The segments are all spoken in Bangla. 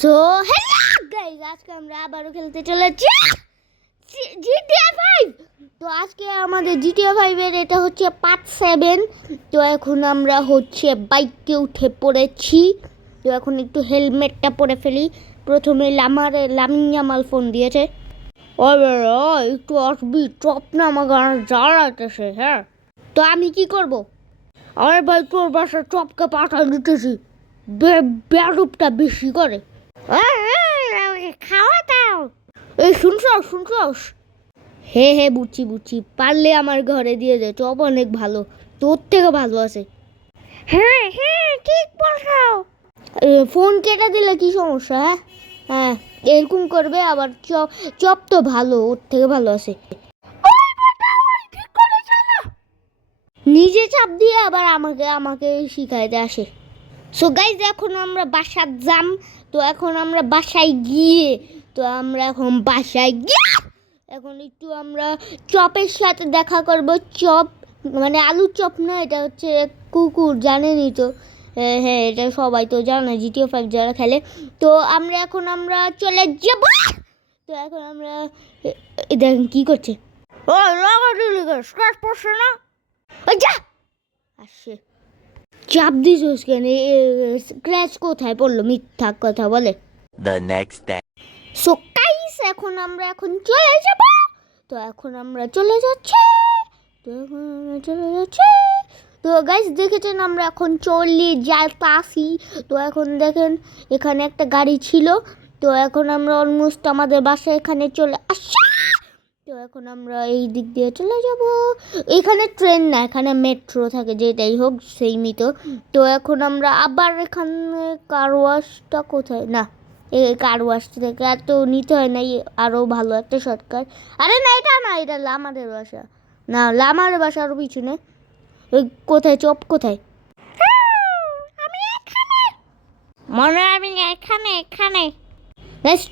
সো হ্যালো গাইস, আজকে আমরা আবারও খেলতে চলেছি জিটিএ 5। তো আজকে আমাদের জিটিএ 5 এর এটা হচ্ছে পার্ট 7। তো এখন আমরা হচ্ছে বাইকে উঠে পড়েছি। তো এখন একটু হেলমেটটা পরে ফেলি। প্রথমে লামিন জামাল ফোন দিয়েছে। ওরে একটু আসবি, টপ না আমার গান জ্বালাতেছে। হ্যাঁ, তো আমি কি করব? আরে ভাই, তোর বাসায় চপকে পাঠাই দিতেছি, বেরূপটা বেশি করে। খাওয়া দাও। এই শুনছস? হে বুঝছি, পারলে আমার ঘরে দিয়ে দে, চপ অনেক ভালো, তোর থেকে ভালো আছে। হ্যাঁ ঠিক বলছো। ফোন কেটে দিলে কি সমস্যা? হ্যাঁ এরকম করবে আবার। চপ তো ভালো, ওর থেকে ভালো আছে। নিজে চাপ দিয়ে আবার আমাকে শিখাইতে আসে। সো গাইজ, এখন আমরা বাসার যাম। তো এখন আমরা বাসায় গিয়ে এখন একটু আমরা চপের সাথে দেখা করব। চপ মানে আলুর চপ না, এটা হচ্ছে কুকুর, জানেনই তো। হ্যাঁ এটা সবাই তো জানে, জিটিএ 5 যারা খেলে। তো আমরা চলে যাব। তো এখন আমরা দেখেন কি করছে। ও লাগা দিলি স্ক্র্যাচ পড়ছে না? ওই যা আসছে। চাপ দিছিস কেন? স্ক্র্যাচ কোথায় পড়লো? মিথ্যা কথা বলে। The next day. So guys, আমরা চলে যাব। তো এখন আমরা চলে যাচ্ছি। তো গাইস দেখেছেন, আমরা এখন চলে যাইতাছি। তো এখন দেখেন এখানে একটা গাড়ি ছিল। তো এখন আমরা অলমোস্ট আমাদের বাসায় এখানে চলে আসছি। তো এখন আমরা এই দিক দিয়ে চলে যাব। এখানে ট্রেন না, এখানে মেট্রো থাকে, যেটাই হোক সেইমই তো। তো এখন আমরা আবার এখানে কারওয়াশটা কোথায়? না, এই কারওয়াশ থেকে এত নিতে হয় না, আরও ভালো একটা শর্টকাট। আরে না, এটা লামারের বাসা। না, লামারের বাসা আরও পিছনে। ওই কোথায় চপ কোথায়? আমি এখানে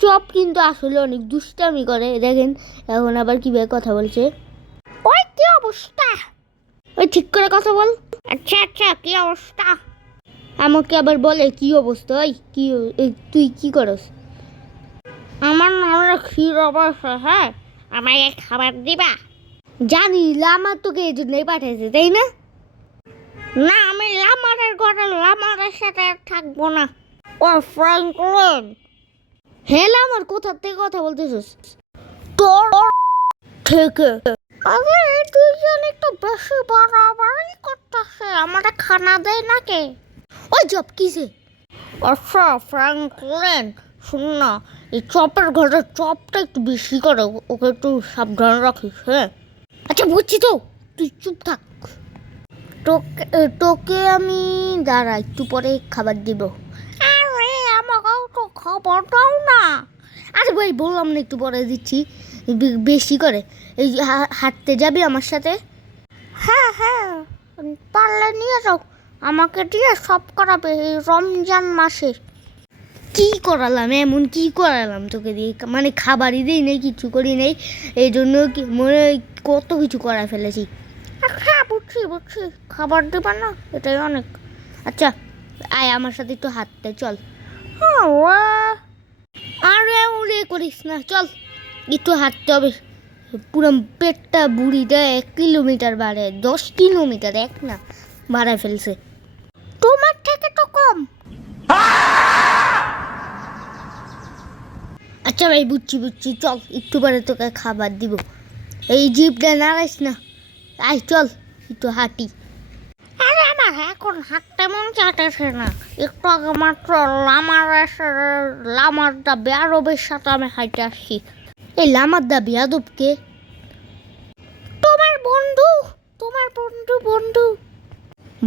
চপ কিন্তু আসলে অনেক দুষ্টামি করে, দেখেন এখন আবার কিভাবে কথা বলছে। ওই কি অবস্থা? ওই ঠিক করে কথা বল। আচ্ছা কি অবস্থা? আমাকে আবার বলে কি অবস্থা? ওই কি, তুই কি করস? আমার নামে ক্ষীর অবস্থা। হ্যাঁ, আমাকে খাবার দিবা? জানি, লামা তোকে এই জন্যই পাঠাইছে, তাই না? না, আমি লামারের সাথে থাকবো না। ও ফ্র্যাঙ্কলিন। হ্যাঁ, লামার কোথা থেকে কথা বলতেছিস? তোর থেকে। আরে দুইজন একটু বেশি বাড়াবাড়ি করতেছে, আমাদের খানা দেয় নাকি? ওই চপ কিসে? আচ্ছা ফ্র্যাঙ্কলিন, শুন না, এই চপের ঘরে চপটা একটু বেশি করে, ওকে একটু সাবধান রাখিস। হ্যাঁ আচ্ছা বুঝছি, তো তুই চুপ থাক। তোকে আমি দাঁড়া, একটু পরে খাবার দিব। আরে আমাকেও তো খাবার দাও না। আরে ভাই বললাম না একটু পরে দিচ্ছি, বেশি করে। এই হাঁটতে যাবি আমার সাথে? হ্যাঁ পারলে নিয়ে যাও, আমাকে দিয়ে সব করাবে এই রমজান মাসে। কি করালাম, এমন কি করালাম তোকে দিয়ে? মানে খাবারই দিই নেই, কিছু করি নেই, এই জন্য মনে কত কিছু করা ফেলেছি। হ্যাঁ বুঝছি, খাবার দেবার না, এটাই অনেক। আচ্ছা আয় আমার সাথে একটু হাঁটতে চল। আরে উড়ে করিস না, চল একটু হাঁটতে হবে। পুরো পেটটা বুড়িটা 1 কিলোমিটার বাড়ে, 10 কিলোমিটার এক না বাড়ায় ফেলছে। তোমার থেকে তো কম। আচ্ছা ভাই বুঝছি, চল একটু পরে তোকে খাবার দিব। এই জিপটা নাড়াইস না, আয় চল একটু হাঁটি। আরে আমার এখন হাঁটতে মন চাইতেছে না, একটু আগে মাত্র লামারদা বেয়াদবের সাথে আমি হাঁটে আসছি। এই লামারদা বেয়াদবকে? তোমার বন্ধু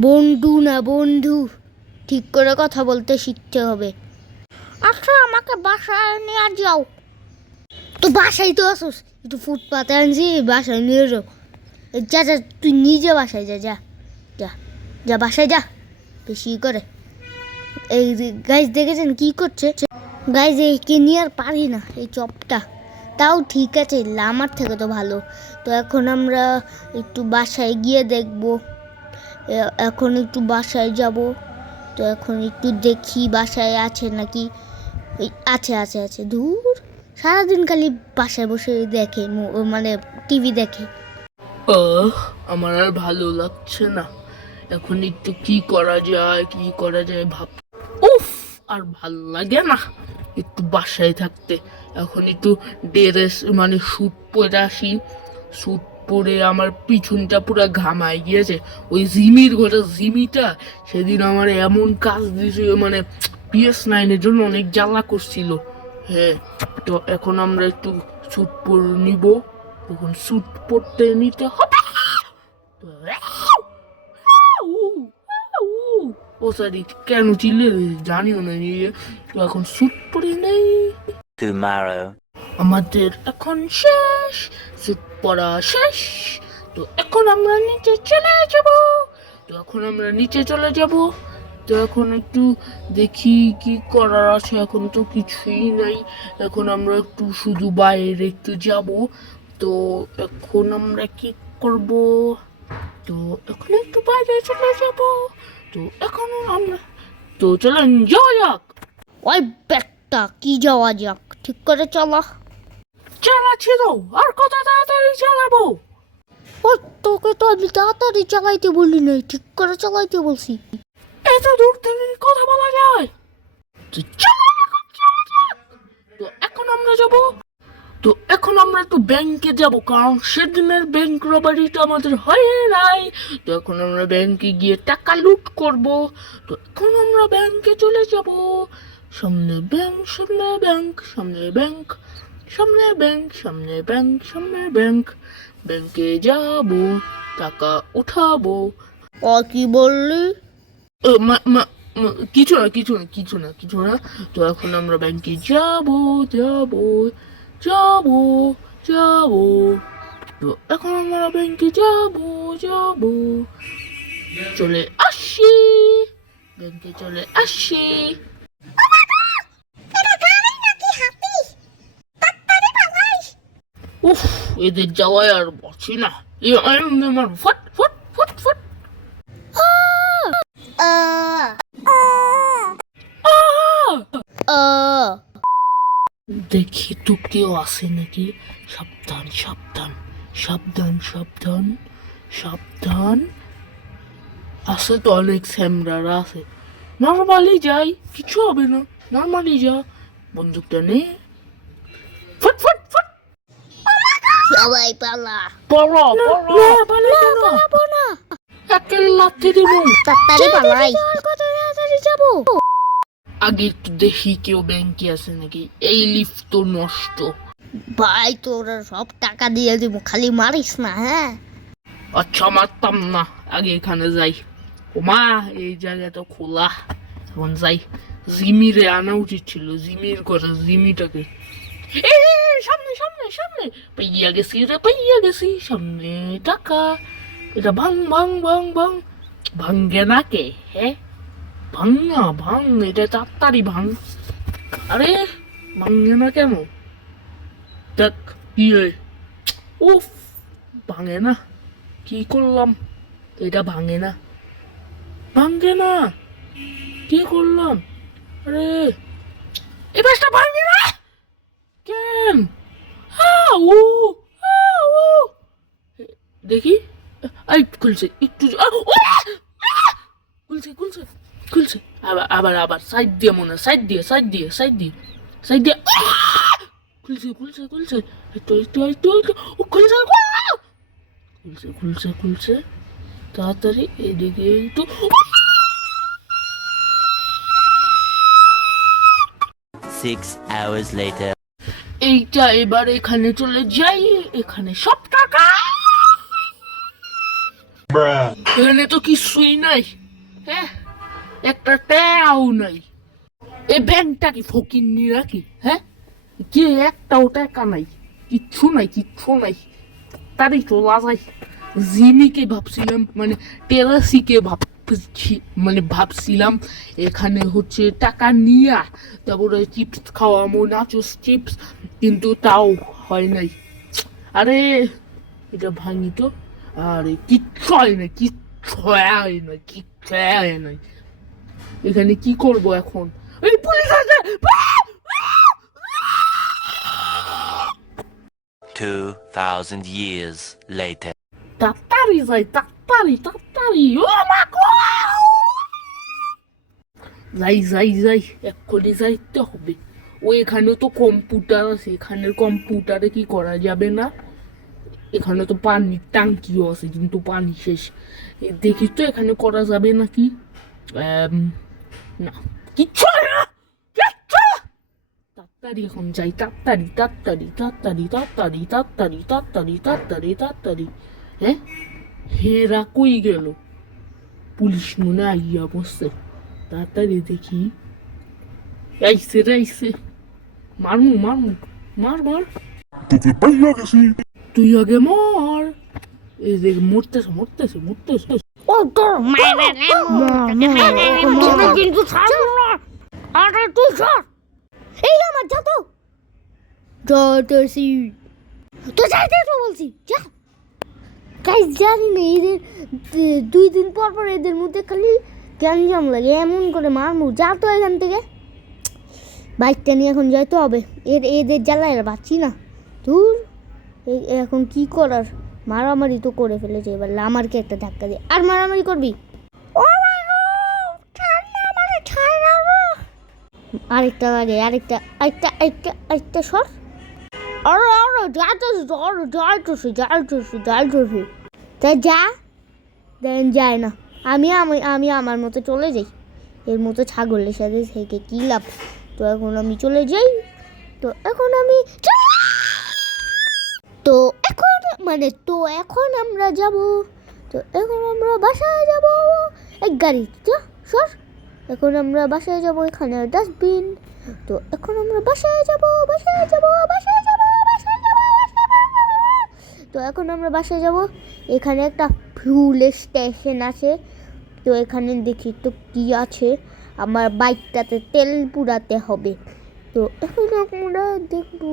বন্ধু না বন্ধু, ঠিক করে কথা বলতে শিখতে হবে। আচ্ছা আমাকে বাসায় নিয়ে যাও। তো বাসায় তো আসোস, একটু ফুটপাতে আনছি, বাসায় নিয়ে যাও। যা তুই নিজে বাসায় যা বাসায় যা, বেশি করে। এই গাইজ দেখেছেন কি করছে? গাইজ একে নিয়ে আর পারি না, এই চপটা তাও ঠিক আছে, লামার থেকে তো ভালো। তো এখন আমরা একটু বাসায় গিয়ে দেখবো, এখন একটু বাসায় যাব। তো এখন একটু দেখি বাসায় আছে নাকি। আছে আছে আছে, দূর সারাদিন খালি বাসায় বসে দেখে, মানে টিভি দেখে। আমার আর ভালো লাগছে না, এখন একটু কি করা যায় কি করা যায় ভাব। উফ, আর ভাল লাগে না একটু বাসায় থাকতে। এখন একটু ড্রেস মানে স্যুট পরে আসি, স্যুট পরে আমার পিছনটা পুরো ঘামায় গিয়েছে। ওই জিমির ঘরে জিমিটা সেদিন আমার এমন কাজ দিয়েছে, মানে PS9 জন্য অনেক জ্বালা করছিল। হ্যাঁ, তো এখন আমরা একটু স্যুট পরে নিব, তখন স্যুট পরতে নিতে হবে। ও সরি, কেন চিল্লে জানিও না নিয়ে, তো এখন স্যুট পরে নেই। Tomorrow. আমাদের এখন শেষ, স্যুট পরা শেষ। তো এখন আমরা নিচে চলে যাব, তো এখন একটু দেখি কি করার আছে। এখন তো কিছুই নাই, এখন আমরা একটু শুধু বাইরে একটু যাব। তো এখন আমরা কি করব, তো এখন একটু বাইরে চলে যাব। তো এখন আমরা, তো চলেন যাওয়া যাক। ওই ব্যাগটা কি যাওয়া যাক, ঠিক করে চলো। চালাচ্ছি তো, আর কত তাড়াতাড়ি চালাবো? ও তোকে তো আমি তাড়াতাড়ি চালাইতে বলি নাই, ঠিক করে চালাইতে বলছি। এত দূর থেকে কথা বলা যায়? তো চলো, এখন যাওয়া যাক। তো এখন আমরা যাব, তো এখন আমরা একটু ব্যাংকে যাব, কারণ সেদিনের ব্যাংক রবারিটা আমাদের হয় নাই। তো এখন আমরা ব্যাংকে গিয়ে টাকা লুট করব। তো এখন আমরা ব্যাংকে চলে যাব। সামনে ব্যাংক, সামনে ব্যাংক, সামনে ব্যাংক, সামনে ব্যাংক, সামনে ব্যাংক, সামনে ব্যাংক। ব্যাংকে যাব, টাকা উঠাবো। ও কি বললি? কিছু না, কিছু না, কিছু না, কিছু না। তো এখন আমরা ব্যাংকে যাব, যাব, যাব, যাব। তো এখন আমরা ব্যাংকে যাব, যাব, চলে আসি, ব্যাংকে চলে আসি। উফ, এদের যাওয়ায় আর বসি না। আমার ফট ফট ফট ফট। দেখি তো কেউ আসে নাকি। সাবধান, সাবধান, সাবধান, সাবধান, সাবধান। আসে তো, অনেক স্যামরারা আছে। নর্মালি যাই, কিছু হবে না, নর্মালি যা। বন্দুকটা নে, ফট ফট ফট। সবাই পালা। পড়ো পড়ো, পালাবো না, একে লাথি দিব। তাড়াতাড়ি পালাই। কত তাড়াতাড়ি যাবো? আগে একটু দেখি কেউ ব্যাংকে আছে নাকি। এই লিফট তো নষ্ট। ভাই তোরা সব টাকা দিয়ে দিব, খালি মারিস না, হ্যাঁ? আচ্ছা, মারতাম না, আগে এখানে যাই। ওমা, এই জায়গা তো খোলা, এখন যাই। জিমিরে আনা উচিত ছিল, জিমির কথা, জিমিটাকে। এই সামনে সামনে সামনে, পাইয়া গেছি রে, পাইয়া গেছি। সামনে টাকা, এটা ভাঙ ভাঙ ভাঙ ভাঙ। ভাঙ্গে না কে? হ্যাঁ, ভাঙ না, ভাঙ, এটা তাড়াতাড়ি ভাঙ। আরে ভাঙ্গে না কেন? দেখ কি হয়। উফ, ভাঙে না, কি করলাম? এটা ভাঙে না, ভাঙে না, কি করলাম? আরে এই বাসটা ভাঙে না কেন? ও, ও, দেখি, এই খুলছে একটু, খুলছে খুলছে খুলছে। আবার আবার আবার সাইড দিয়ে, মনে সাইড দিয়ে, সাইড দিয়ে, সাইড দিয়ে, সাইড দিয়ে। খুলছে খুলছে খুলছে, একটু একটু একটু একটু, ও খুলছে, খুলছে খুলছে খুলছে, তাড়াতাড়ি এদিকে একটু। 6 hours later. এইটা এবার এখানে চলে যাই, এখানে সব টাকা। এখানে তো কিছুই নাই, হ্যাঁ, একটা টাকাও নাই। এই ব্যাংকটা কি ফকিন্নি নাকি? হ্যাঁ, কি একটাও টাকা নাই, কিচ্ছু নাই, কিচ্ছু নাই। তারই চলা যায়। জিমিকে ভাবছিলাম, মানে টেরাসিকে ভাবছি, মানে ভাবছিলাম এখানে হচ্ছে টাকা নিয়া তারপরে চিপস খাওয়ামো, নাচোস চিপস, কিন্তু তাও হয় নাই। আরে এটা ভাঙি তো, আরে কিচ্ছু হয় না, কিচ্ছু হয় না, কিচ্ছু হয় নাই। এখানে কি করব এখন? এই পুলিশ আছে! 2,000 years later. তাড়াতাড়ি যাই, তাড়াতাড়ি, ও মা গো! যাই এক্ষুনি যাইতে হবে। ও এখানে তো কম্পিউটার আছে, এখানের কম্পিউটারে কি করা যাবে না? এখানে তো পানির ট্যাঙ্কিও আছে, কিন্তু পানি শেষ। দেখি তো এখানে করা যাবে নাকি। না, কিচ্ছু না, কিচ্ছু না। তাড়াতাড়ি এখন যাই, তাড়াতাড়ি। হ্যাঁ, হেরা কই গেল? পুলিশ মনে আইয়া বসছে। তাড়াতাড়ি দেখি। আইসে মার। তোকে পাইয়া গেছি। তুই আগে মর। এই যে মরতেছে। ও তোর মায়ের তোকে কিন্তু ছাড়বো না। আরে তুই সর। এই আমার যা তো যাইতেছি, তো যাইতে তো বলছি যা। গাইস জানি না এদের 2 দিন পর এদের মধ্যে খালি গ্যাঞ্জাম লাগে, এমন করে মারমু। যা তো এখান থেকে, বাইকটা নিয়ে এখন যাইতে হবে। এদের জ্বালায় বাঁচি না। দূর, এখন কি করার? মারামারি তো করে ফেলেছে, এবার আমারকে একটা ধাক্কা দিয়ে আর মারামারি করবি? ও মাই গড, ছাড় না আমারে, ছাড় না। আরেকটা লাগে, আরেকটা সর। আরে যাইতেছি। তাই যা, দেন যায় না। আমি আমার মতো চলে যাই। এর মতো ছাগলের সাথে থেকে কি লাভ? তো এখন আমি চলে যাই। তো এখন আমরা যাব। তো এখন আমরা বাসায় যাব। এক গাড়ি যা সর। এখন আমরা বাসায় যাব, এখানে ডাস্টবিন। তো এখন আমরা বাসায় যাব। তো এখন আমরা বাসায় যাব। এখানে একটা ফুল স্টেশন আছে। তো এখানে দেখি তো কি আছে। আমার বাইকটাতে তেল পুরাতে হবে। তো এখন আমরা দেখবো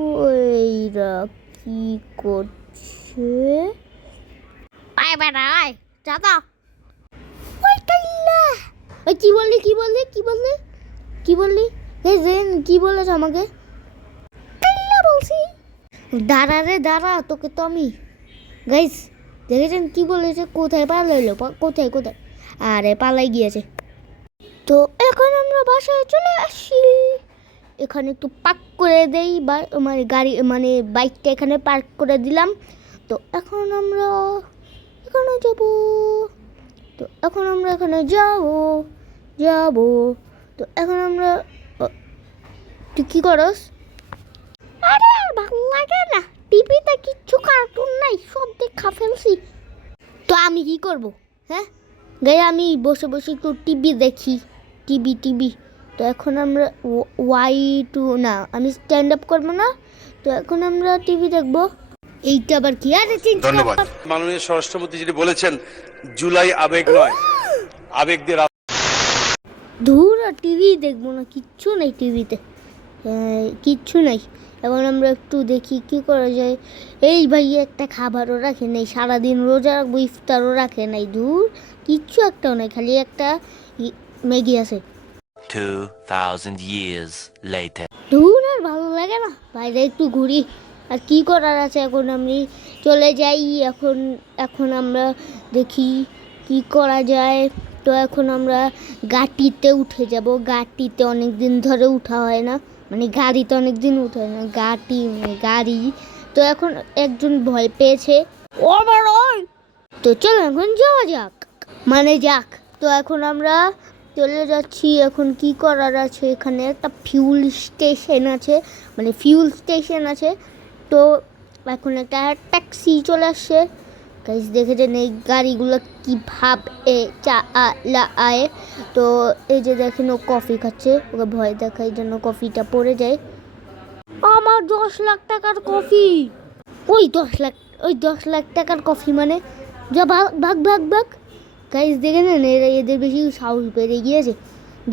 এরা কি করছে। আয় বেটা আয়, দাদা। ওই কাল্লা, ওই কি বললি? এই জেন কি বলেছ আমাকে? কাল্লা বলছি। দাঁড়া, তোকে তো আমি। গাইস দেখেছেন কি বলেছে? কোথায় পালাইলো? কোথায়? আরে পালাই গিয়েছে। তো এখন আমরা বাসায় চলে আসি। এখানে একটু পার্ক করে দেই, মানে গাড়ি মানে বাইকটা এখানে পার্ক করে দিলাম। তো এখন আমরা এখানে যাব। তো এখন আমরা এখানে যাব। তো এখন আমরা তুই কি করস? আরে আর ভালো লাগে না, টিভিতে কিচ্ছু কার্টুন নাই, সব দেখা ফেলছি। তো আমি কি করব? হ্যাঁ গাই, আমি বসে একটু টিভি দেখি। টিভি। তো এখন আমরা আমি স্ট্যান্ড আপ করবো না। তো এখন আমরা টিভি দেখবো। এইটা আবার কি? আরে ধন্যবাদ। মাননীয় স্বরাষ্ট্রমন্ত্রী যিনি বলেছেন জুলাই আবেগ নয়, আবেগদের ধুর, টিভি দেখবো না, কিচ্ছু নেই টিভিতে, কিচ্ছু নাই। এখন আমরা একটু দেখি কি করা যায়। এই ভাই একটা খাবারও রাখে নাই, সারাদিন রোজা রাখবো, ইফতারও রাখে নাই। দূর, কিচ্ছু একটাও নাই, খালি একটা ম্যাগি আছে। 2,000 years later. দূর, আর ভালো লাগে না, বাইরে একটু ঘুরি। আর কি করার আছে, এখন আমি চলে যাই। এখন আমরা দেখি কি করা যায়। তো এখন আমরা গাড়িতে উঠে যাব। গাড়িতে অনেক দিন ধরে উঠা হয় না, মানে গাড়িতে অনেক দিন উঠে হয় না, গাড়ি। তো এখন একজন ভয় পেয়েছে। তো চলো এখন যাওয়া যাক, যাক। তো এখন আমরা চলে যাচ্ছি। এখন কি করার আছে, এখানে একটা ফিউল স্টেশন আছে। তো এখন একটা ট্যাক্সি চলে আসছে। গাইস দেখেছেন এই গাড়িগুলো কিভাবে চালায়? তো এই যে দেখেন, ও কফি খাচ্ছে, ওকে ভয় দেখায় জন্য কফিটা পড়ে যায়। আমার 10 লাখ টাকার কফি। ওই 10 লাখ টাকার কফি মানে যা, ভাগ। গাইস দেখে নেন, এদের বেশি সাহস বেড়ে গিয়েছে,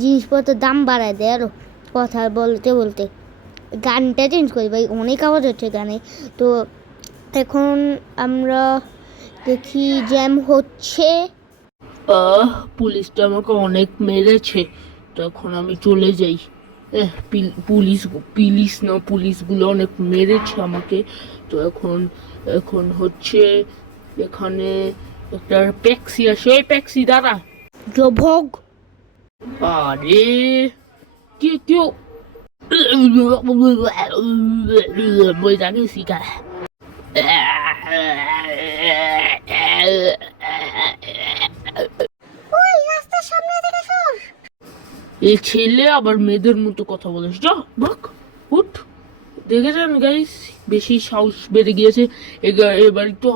জিনিসপত্রের দাম বাড়ায় দেয় আরো কথা বলতে। গানটা চেঞ্জ করি ভাই, অনেক আওয়াজ হচ্ছে গানে। তো এখন আমরা দেখি জ্যাম হচ্ছে। পুলিশটা আমাকে অনেক মেরেছে। তো এখন আমি চলে যাই। পুলিশ পুলিশ না পুলিশগুলো অনেক মেরেছে আমাকে। তো এখন এখন হচ্ছে এখানে একটা ট্যাক্সি আসে, ওই ট্যাক্সি দাঁড়া। জভোগ আরে কি কেউ বইটা গেছি কা ওই রাস্তার সামনে থেকে সর। এই ছেলে আবার মেয়েদের মতো কথা বলে, যা বাক উঠ। দেখেছেন গাইস, বেশি সাহস বেড়ে গিয়েছে। এবার একটু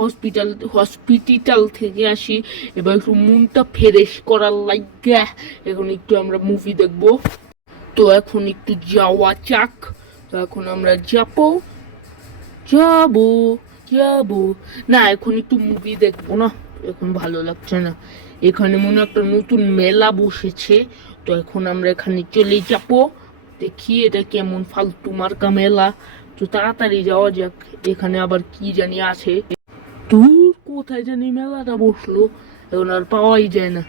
হসপিটাল থেকে আসি, এবার একটু মনটা ফ্রেশ করার লাগে এখন একটু আমরা মুভি দেখবো। তো এখন একটু যাওয়া যাক। তো এখন আমরা যাবো যাবো না, এখন একটু মুভি দেখবো না, এখন ভালো লাগছে না। এখানে মনে হয় একটা নতুন মেলা বসেছে, তো এখন আমরা এখানে চলে যাবো। দেখি এটা কেমন ফালতু মার্কা মেলা। তো তাড়াতাড়ি যাওয়া যাক, এখানে আবার কি জানি আছে। দূর কোথায় জানি মেলাটা বসলো, এখন আর পাওয়াই যায় না।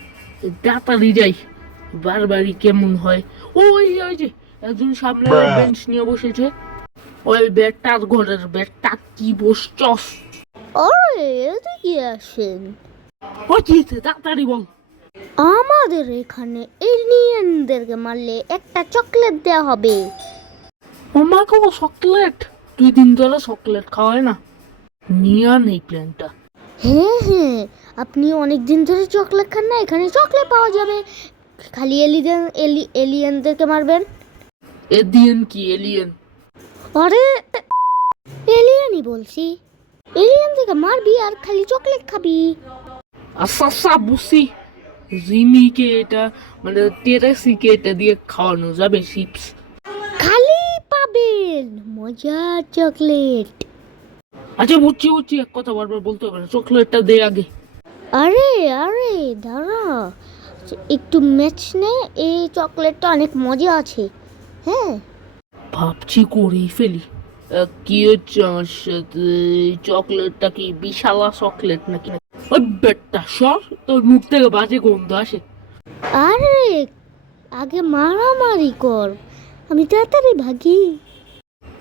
তাড়াতাড়ি যাই, বারবারই কেমন হয়। ওই ওই যে একজন সামনে বেঞ্চ নিয়ে বসেছে, ওই বেটার ঘরের বেটা কি বসছস? আরে এদিকে আসেন। ও কি হয়েছে? তাড়াতাড়ি বল। আমাদের এখানে এলিয়েনদেরকে মারলে একটা চকলেট দেওয়া হবে। ও মা গো, চকলেট! 2 দিন ধরে চকলেট খাওয়ায় না, নিয়ে নেই প্ল্যানটা। হ্যাঁ হ্যাঁ, আপনি অনেক দিন ধরে চকলেট খান না, এখানে চকলেট পাওয়া যাবে। খালি এলিয়েনদেরকে মারবেন। এলিয়েন কি এলিয়েন? আরে এলিয়েনই বলছি, এলিয়েনদেরকে মারবি আর খালি চকলেট খাবি। আচ্ছা আচ্ছা বুঝছি, জিমিকে এটা মানে টেরেসিকে এটা দিয়ে খাওয়ানো যাবে চিপস। খালি পাবেন মজার চকলেট। আচ্ছা বুঝছি বুঝছি, এক কথা বারবার বলতে হবে না, চকলেটটা দে আগে। আরে আরে দাঁড়া, একটু ম্যাচ নে, এই চকলেটটা অনেক মজা আছে। হ্যাঁ ভাবছি করেই ফেলি। কি হচ্ছে আমার সাথে? চকলেটটা কি বিশালা চকলেট নাকি? ওই বেটা সর, তোর মুখ থেকে বাজে গন্ধ আসে। আরে আগে মারামারি কর, আমি তাড়াতাড়ি ভাগি।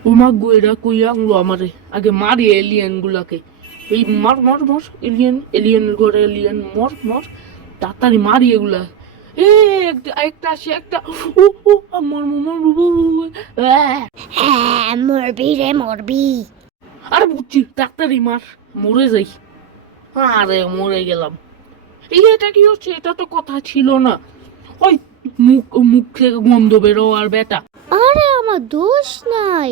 ও মা গো, এরা কই আনলো আমারে? আগে মারি এলিয়েন গুলাকে। এই মর মর মর, এলিয়েনের ঘরে এলিয়েন, মর মর, তাড়াতাড়ি মারি এগুলা। এ একটা আসে একটা, ও ও মর মর মর। হ্যাঁ মরবি রে মরবি। আরে বুঝছি, তাড়াতাড়ি মার, মরে যাই। আরে মরে গেলাম। এটা কি হচ্ছে? এটা তো কথা ছিল না। ওই মুখ মুখ থেকে গন্ধ বেরো আর বেটা। আরে আমার দোষ নাই।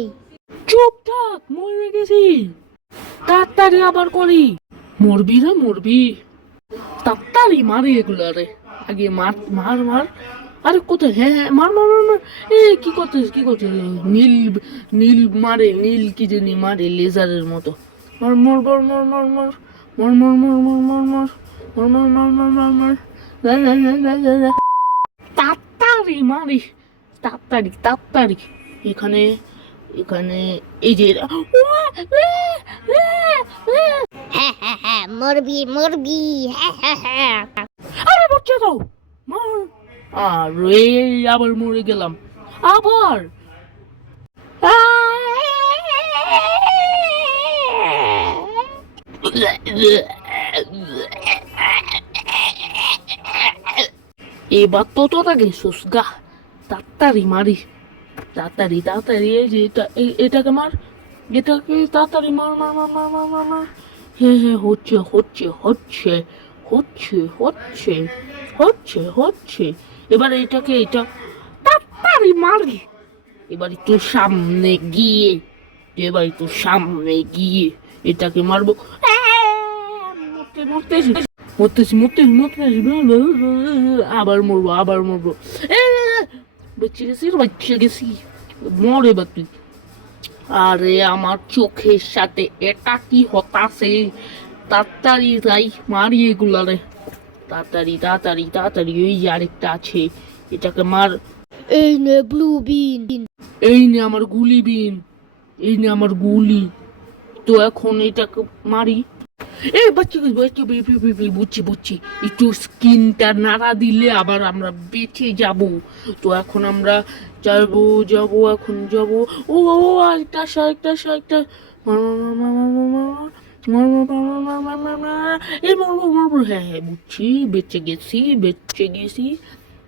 চুপ থাক, মরে গেছি। তাড়াতাড়ি আবার করি। মরবি না মরবি, তাড়াতাড়ি মারি এগুলো। আরে আগে মার মার মার। আরে কোথায়? হ্যাঁ হ্যাঁ মার মার মার মার। কি করছিস কি করছিস? নীল নীল মারে, নীল কি জানি মারে লেজারের মতো। মর মর মর মর মর মর মর মর মর মর মর মর মর মর মর মর মর মর। তাড়াতাড়ি মারি, তাড়াতাড়ি তাড়াতাড়ি। এখানে এখানে এই যে হ্যাঁ হ্যাঁ হ্যাঁ মরবি মরবি। হ্যাঁ হ্যাঁ হ্যাঁ। আরে বাচ্চা দাও মার। আরে আবার মরে গেলাম আবার। এবার তো তোরা গেছিস গা, তাড়াতাড়ি মারি, তাড়াতাড়ি তাড়াতাড়ি। এই যে এটাকে মার, এটাকে তাড়াতাড়ি মার মার মার মার মার মার মার। হ্যাঁ হ্যাঁ হচ্ছে হচ্ছে হচ্ছে হচ্ছে হচ্ছে হচ্ছে হচ্ছে। এবার এটাকে এটা তাড়াতাড়ি মারি। এবার একটু সামনে গিয়ে, এবার একটু সামনে গিয়ে এটাকে মারবো। মরতে মরতেছি মরতেছি মরতেছি মরতেছি, আবার মরবো আবার মরবো। বেঁচে গেছি বেঁচে গেছি, মর এবার তুই। আরে আমার চোখের সাথে এটা কি হতাছে? তাড়াতাড়ি যাই মারি এগুলারে, তাড়াতাড়ি তাড়াতাড়ি তাড়াতাড়ি। ওই যে আরেকটা আছে, এটাকে মার। এই নে ব্লু বিন। এই নে আমার গুলি বিন, এই নে আমার গুলি। তো এখন এটাকে মারি। এই বাচ্চা বাচ্চা বুঝছি বুঝছি, একটু স্কিনটা নাড়া দিলে আবার আমরা বেঁচে যাব। তো এখন আমরা যাবো যাবো এখন যাবো। ও আরেকটা আসে আরেকটা আসে আরেকটা, এই মারবো মারবো, হ্যাঁ হ্যাঁ বুঝছি, বেঁচে গেছি।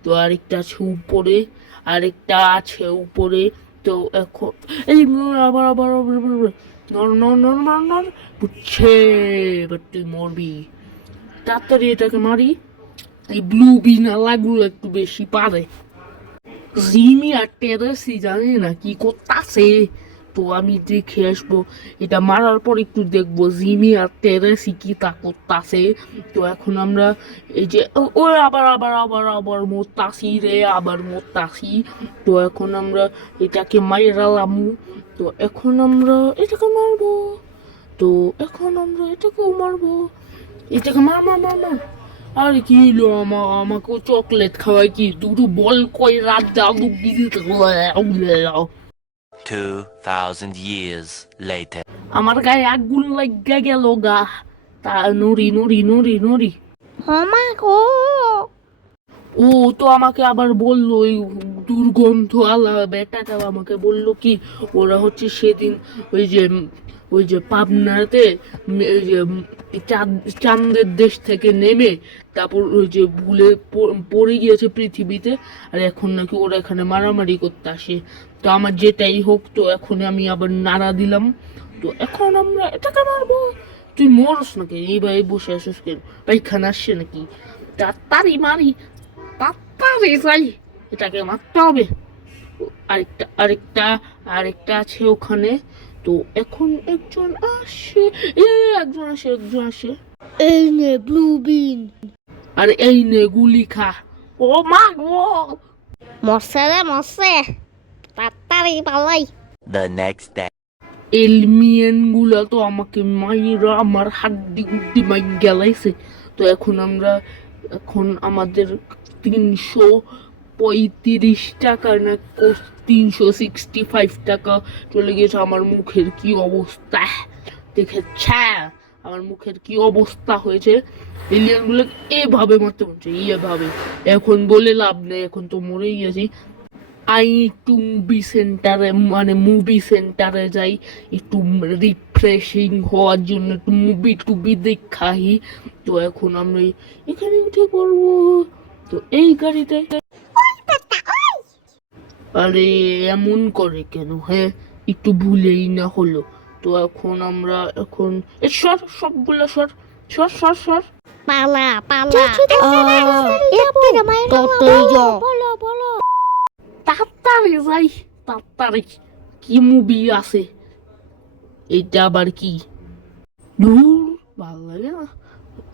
তো আরেকটা আছে উপরে, আরেকটা আছে উপরে। তো এখন এই আবার আবার আবার নর নর নর নর নর, বুঝছে, এবার তুই মরবি। তাড়াতাড়ি এটাকে মারি। এই ব্লু বিনালাগুলো একটু বেশি পারে। জিমি আর টেরেসি জানি না কি করতেছে, তো আমি দেখে আসবো। এটা মারার পর একটু দেখবো জিমি আর টেরেসি কি তা করতেছে। তো এখন আমরা এই যে ও আবার আবার আবার আবার মরতাছি রে, আবার মরতাছি। তো এখন আমরা এটাকে মাইরালাম। তো এখন আমরা এটাকে মারবো। তো এখন আমরা এটাকেও মারবো। এটাকে মার মার মার মার। আর কি হলো, আমাকেও চকলেট খাওয়াই কি, দুটো বল কই রাত দাও দিতে। 2,000 years later. আমার গায়ে আগুন লাগা গেল গা, তা নড়ি নড়ি নড়ি নড়ি। মা গো, ও তো আমাকে আবার বললো, ওই দুর্গন্ধ আলা বেটাটা আমাকে বললো কি, ওরা হচ্ছে সেদিন ওই যে পাবনাতে ওই যে চাঁদের দেশ থেকে নেমে তারপর ওই যে ভুলে পড়ে গিয়েছে পৃথিবীতে, আর এখন নাকি ওরা এখানে মারামারি করতে আসে। তো আমার যেটাই হোক, তো এখন আমি আবার নাড়া দিলাম। তো এখন আমরা এটাকে মারবো। তুই মরস নাকি, এইভাবে বসে আসিস কেন, পাইখানা আসছে নাকি? তাড়াতাড়ি মারি, তাড়াতাড়ি যাই, এটাকে মারতে হবে। আরেকটা আরেকটা আরেকটা আছে ওখানে। তো এখন একজন আসে, একজন আসে। এই নে ব্লু বিন। আর এই নে গুলি খা। ও মা গো, মরছে রে মরছে, তাড়াতাড়ি পালাই। The next day. এলিয়েন গুলা তো আমাকে মাইরা আমার হাড্ডি গুড্ডি মাই গেলাইছে। তো এখন আমাদের 335 টাকা না 365 টাকা চলে গেছে। আমার মুখের কি অবস্থা দেখেছে, আমার মুখের কি অবস্থা হয়েছে। এলিয়েন গুলো এভাবে মারতে বলছে, এভাবে। এখন বলে লাভ নেই, এখন তো মরেই গেছি। একটু মুভি সেন্টারে যাই, একটু রিফ্রেশিং হওয়ার জন্য, একটু মুভি দেখাই। তো এখন আমরা এখানে উঠে পড়বো। তো এই গাড়িতে, আরে এমন করে কেন, হ্যাঁ একটু ভুলেই না হলো। তো এখন আমরা সর, সবগুলো সর সর সর সর। পালা পালা, তাড়াতাড়ি যাও। বলো বলো। তাড়াতাড়ি যাই, তাড়াতাড়ি। কি মুভি আছে এটা আবার কি? ধুর, ভালো লাগে না,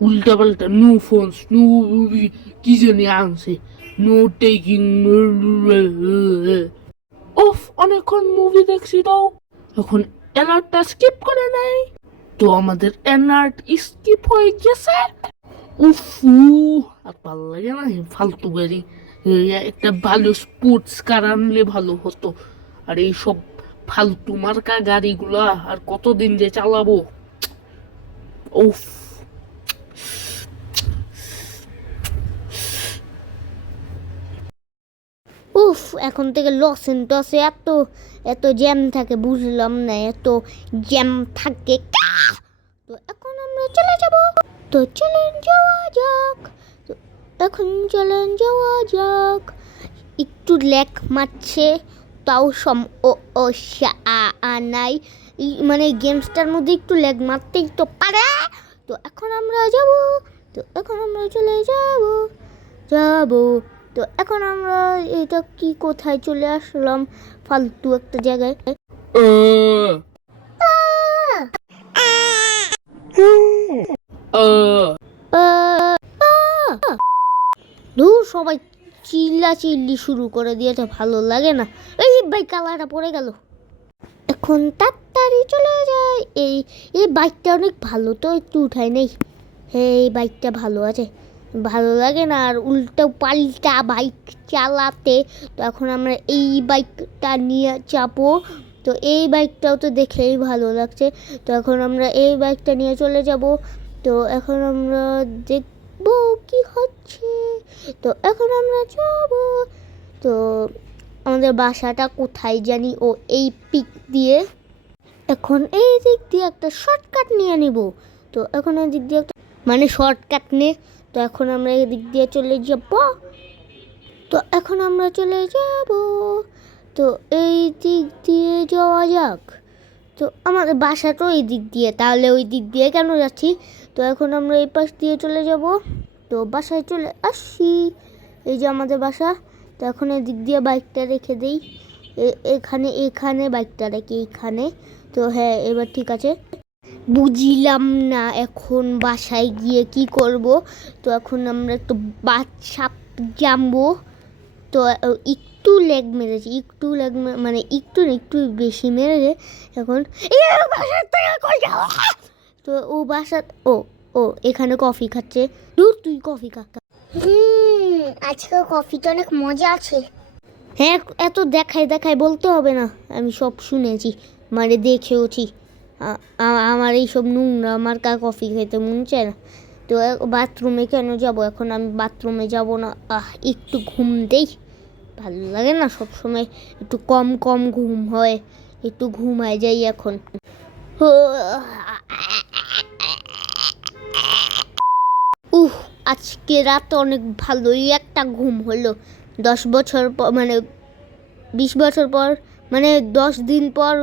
উল্টা পাল্টা নো ফোনস নো মুভি কি জানি আনছে, নো টেকিং। ওফ, অনেকক্ষণ মুভি দেখছি তাও এখন অ্যালার্টটা স্কিপ করে নেই। তো আমাদের অ্যালার্ট স্কিপ হয়ে গেছে। উফ, আর ভালো লাগে না ফালতু গাড়ি। একটা ভালো স্পোর্টস কার আনলে ভালো হতো। আর এইসব ফালতু মার্কা গাড়িগুলা আর কতদিন যে চালাবো। উফ, উফ, এখন থেকে লস এন্টসে এত এত জ্যাম থাকে, বুঝলাম না এত জ্যাম থাকে। তো এখন আমরা চলে যাব। তো চলেন যাওয়া যাক। তো এখন চলেন যাওয়া যাক। একটু ল্যাক মারছে, তাও নাই, মানে গেমসটার মধ্যে একটু ল্যাগ মারতেই তো পারে। তো এখন আমরা যাব। তো এখন আমরা চলে যাব। তো এখন আমরা এটা কি, কোথায় চলে আসলাম, ফালতু একটা জায়গায়। দূর, সবাই চিল্লি শুরু করে দিয়েছে, ভালো লাগে না। এই ভাই, কালাটা পড়ে গেল। এখন তাড়াতাড়ি চলে যায়। এই বাইকটা অনেক ভালো, তো একটু উঠাই নেই। এই বাইকটা ভালো আছে, ভালো লাগে না আর উল্টো পাল্টা বাইক চালাতে। তো এখন আমরা এই বাইকটা নিয়ে চাপো। তো এই বাইকটাও তো দেখেই ভালো লাগছে। তো এখন আমরা এই বাইকটা নিয়ে চলে যাব। তো এখন আমরা দেখবো কি হচ্ছে। তো এখন আমরা যাব। তো আমাদের বাসাটা কোথায় জানি, ও এই পিক দিয়ে। এখন এই দিক দিয়ে একটা শর্টকাট নিয়ে নিব। তো এখন এই দিক দিয়ে একটা মানে শর্টকাট নে। তো এখন আমরা এই দিক দিয়ে চলে যাব। তো এখন আমরা চলে যাব। তো এই দিক দিয়ে যাওয়া যাক। তো আমাদের বাসাটা ওই দিক দিয়ে, তাহলে ওই দিক দিয়ে কেন যাচ্ছি? তো এখন আমরা এই পাশ দিয়ে চলে যাব। তো বাসায় চলে আসি, এই যে আমাদের বাসা। তো এখন এই দিক দিয়ে বাইকটা রেখে দেই, এখানে বাইকটা রেখে এখানে। তো হ্যাঁ, এবার ঠিক আছে। বুঝলাম না এখন বাসায় গিয়ে কি করব। তো এখন আমরা একটু বাচ্চা জানবো। তো একটু লেগ মেরেছি, মানে একটু বেশি মেরেছে। এখন তো ও বাসা ও এখানে কফি খাচ্ছে। দূর, তুই কফি খা। আজকে কফিটা অনেক মজা আছে। হ্যাঁ, এত দেখায় বলতে হবে না, আমি সব শুনেছি, মানে দেখেওছি। আমার এইসব নোংরা আমার কফি খেতে মন চায় না। তো বাথরুমে কেন যাব? এখন আমি বাথরুমে যাব না, একটু ঘুম দেই। ভালো লাগে না সব সময়, একটু কম ঘুম হয়, একটু ঘুমায় যাই এখন। আজকে রাত অনেক ভালোই একটা ঘুম হলো। 10 বছর পর, মানে 20 বছর পর, মানে 10 দিন পর।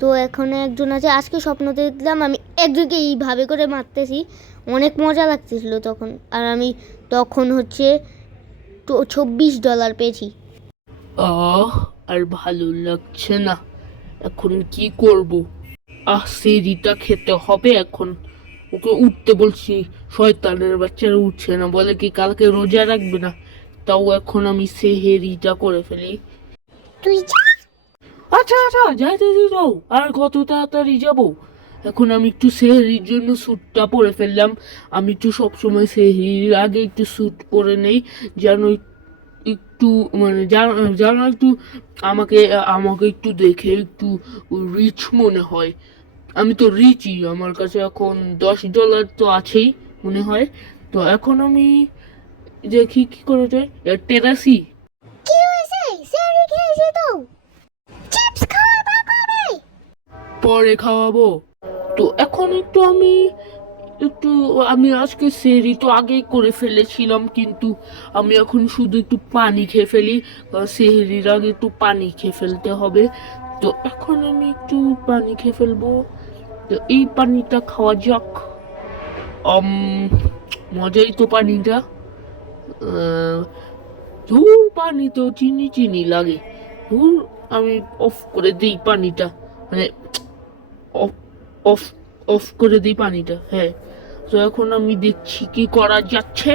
তো এখন একজন আছে, আজকে স্বপ্নতে দেখলাম আমি একজনকে এইভাবে করে মারতেছি, অনেক মজা লাগতেছিল তখন। আর আমি তখন হচ্ছে $24 পেয়েছি। আর ভালো লাগছে না, এখন কি করব? সেরিটা খেতে হবে এখন। ওকে উঠতে বলছি, শয়তানের বাচ্চারা উঠছে না, বলে কি কালকে রোজা রাখবে না। তাও এখন আমি সেহেরিটা করে ফেলি। তুই যা। আচ্ছা যাইতে যাও, আর কত তাড়াতাড়ি যাব? এখন আমি একটু সেহেরির জন্য স্যুটটা পরে ফেললাম। আমি একটু সবসময় সেহেরির আগে একটু স্যুট পরে নেই, যেন একটু মানে যেন একটু আমাকে একটু দেখে একটু রিচ মনে হয়। আমি তো রিচই, আমার কাছে এখন $10 তো আছেই মনে হয়। তো এখন আমি দেখি কি করে যায়। টেরাসি কি হয়েছে? স্যারি খেয়েছে তো। চিপস খাওয়া কবে? পরে খাওয়াবো। তো এখন একটু আমি আজকে সেরি তো আগেই করে ফেলেছিলাম, কিন্তু আমি এখন শুধু একটু পানি খেয়ে ফেলি। সেহরির আগে একটু পানি খেয়ে ফেলতে হবে। তো এখন আমি একটু পানি খেয়ে ফেলবো। তো এই পানিটা খাওয়া যাক। মজাই তো পানিটা। ধুর, পানি তো চিনি লাগে। ধুর, আমি অফ করে দিই পানিটা, মানে অফ অফ করে দিই পানিটা। হ্যাঁ, তো এখন আমি দেখছি কি করা যাচ্ছে।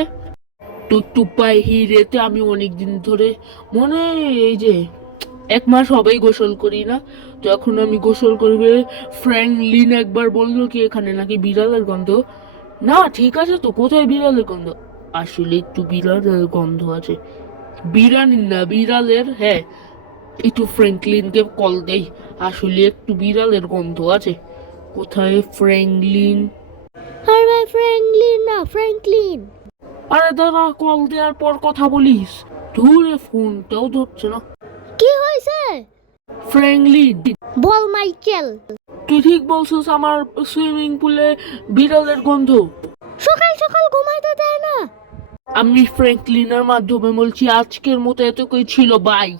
তো একটু বাহিরেতে আমি অনেকদিন ধরে, মনে এই যে 1 মাস হবেই গোসল করি না। তো এখন আমি গোসল করবে। ফ্র্যাঙ্কলিন একবার বললো কি এখানে নাকি বিড়ালের গন্ধ। না ঠিক আছে, তো কোথায় বিড়ালের গন্ধ? আসলে একটু বিড়ালের গন্ধ আছে, বিড়ালির না বিড়ালের। হ্যাঁ, একটু ফ্র্যাঙ্কলিনকে কল দেই, আসলে একটু বিড়ালের গন্ধ আছে। কোথায় ফ্র্যাঙ্কলিন? আর ভাই, ফ্র্যাঙ্কলিন না, ফ্র্যাঙ্কলিন। আরে দাদা, কল দেওয়ার পর কথা বলিস। ধুরে, ফোনটাও ধরছে না। কি হয়েছে? ফ্র্যাঙ্কলিন, বল মাইকেল। তুই ঠিক বলছিস, আমার সুইমিং পুলে বিড়ালের গন্ধ। সকাল ঘুমাইতে দেয় না। আমি ফ্র্যাঙ্কলিনের মাধ্যমে বলছি, আজকের মতো এতটুকুই ছিল, বাই।